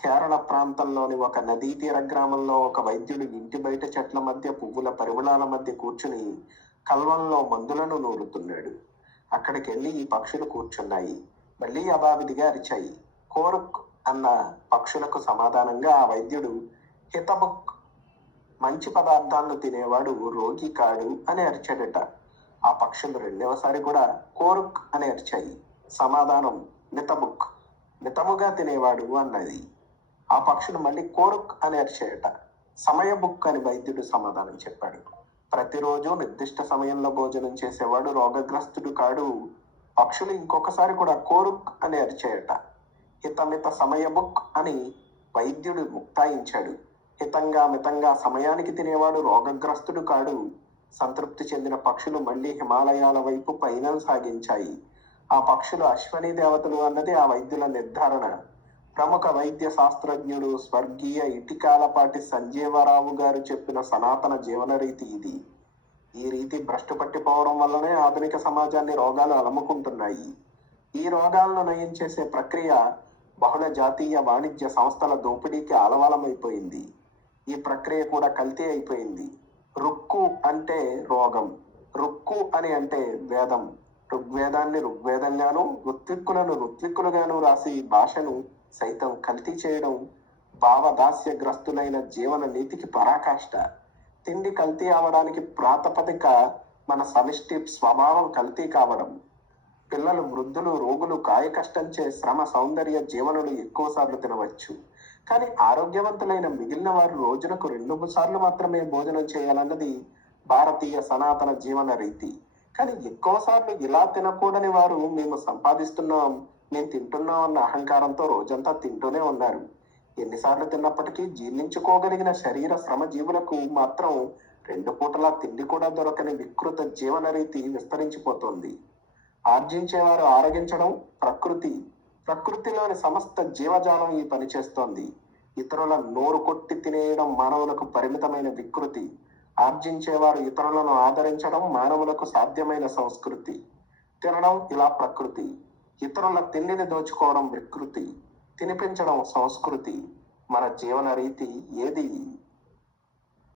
కేరళ ప్రాంతంలోని ఒక నదీ తీర గ్రామంలో ఒక వైద్యుడు ఇంటి బయట చెట్ల మధ్య పువ్వుల పరిమళాల మధ్య కూర్చుని కల్వంలో మందులను నూరుతున్నాడు. అక్కడికి వెళ్ళి ఈ పక్షులు కూర్చున్నాయి. మళ్ళీ యథావిధిగా అరిచాయి. కోరుక్ అన్న పక్షులకు సమాధానంగా ఆ వైద్యుడు హితబుక్, మంచి పదార్థాలను తినేవాడు రోగి కాడు అని అరిచాడట. ఆ పక్షులు రెండవసారి కూడా కోరుక్ అని అరిచాయి. సమాధానం మితబుక్, మితముగా తినేవాడు అన్నది. ఆ పక్షులు మళ్ళీ కోరుక్ అని అరిచాయట. సమయ బుక్ అని వైద్యుడు సమాధానం చెప్పాడు. ప్రతిరోజు నిర్దిష్ట సమయంలో భోజనం చేసేవాడు రోగగ్రస్తుడు కాడు. పక్షులు ఇంకొకసారి కూడా కోరుక్ అని అరిచాయట. హితమిత సమయ బుక్ అని వైద్యుడు ముక్తాయించాడు. హితంగా మితంగా సమయానికి తినేవాడు రోగగ్రస్తుడు కాడు. సంతృప్తి చెందిన పక్షులు మళ్ళీ హిమాలయాల వైపు పయనం సాగించాయి. ఆ పక్షులు అశ్వనీ దేవతలు అన్నది ఆ వైద్యుల నిర్ధారణ. ప్రముఖ వైద్య శాస్త్రజ్ఞుడు స్వర్గీయ ఇటికాలపాటి సంజీవరావు గారు చెప్పిన సనాతన జీవన రీతి ఇది. ఈ రీతి భ్రష్టు పట్టిపోవడం వల్లనే ఆధునిక సమాజాన్ని రోగాలు అలముకుంటున్నాయి. ఈ రోగాలను నయం చేసే ప్రక్రియ బహుళ జాతీయ వాణిజ్య సంస్థల దోపిడీకి ఆలవాలమైపోయింది. ఈ ప్రక్రియ కూడా కల్తీ అయిపోయింది. రుక్కు అంటే రోగం, రుక్కు అని అంటే వేదం. ఋగ్వేదాన్ని ఋగ్వేదంగాను, ఋత్విక్కులను ఋత్విక్కులుగాను రాసి భాషను సైతం కల్తీ చేయడం భావదాస్యగ్రస్తులైన జీవన నీతికి పరాకాష్ట. తిండి కల్తీ అవడానికి ప్రాతిపదిక మన సమిష్టి స్వభావం కల్తీ కావడం. పిల్లలు, వృద్ధులు, రోగులు కాయ కష్టంచే శ్రమ సౌందర్య జీవనులు ఎక్కువసార్లు తినవచ్చు. కానీ ఆరోగ్యవంతులైన మిగిలిన వారు రోజులకు 2 సార్లు మాత్రమే భోజనం చేయాలన్నది భారతీయ సనాతన జీవన రీతి. కానీ ఎక్కువ సార్లు ఇలా తినకూడని వారు మేము సంపాదిస్తున్నాం, మేము తింటున్నాం అన్న అహంకారంతో రోజంతా తింటూనే ఉన్నారు. ఎన్నిసార్లు తిన్నప్పటికీ జీర్ణించుకోగలిగిన శరీర శ్రమ జీవులకు మాత్రం 2 పూటలా తిండి కూడా దొరకని వికృత జీవన రీతి విస్తరించిపోతోంది. ఆర్జించేవారు ఆరగించడం ప్రకృతి, ప్రకృతిలోని సమస్త జీవజాలం ఈ పని చేస్తోంది. ఇతరుల నోరు కొట్టి తినేయడం మానవులకు పరిమితమైన వికృతి. ఆర్జించేవారు ఇతరులను ఆదరించడం మానవులకు సాధ్యమైన సంస్కృతి. తినడం ఇలా ప్రకృతి. ఇతరుల తిండిని దోచుకోవడం వికృతి. తినిపించడం సంస్కృతి. మన జీవన రీతి ఏది?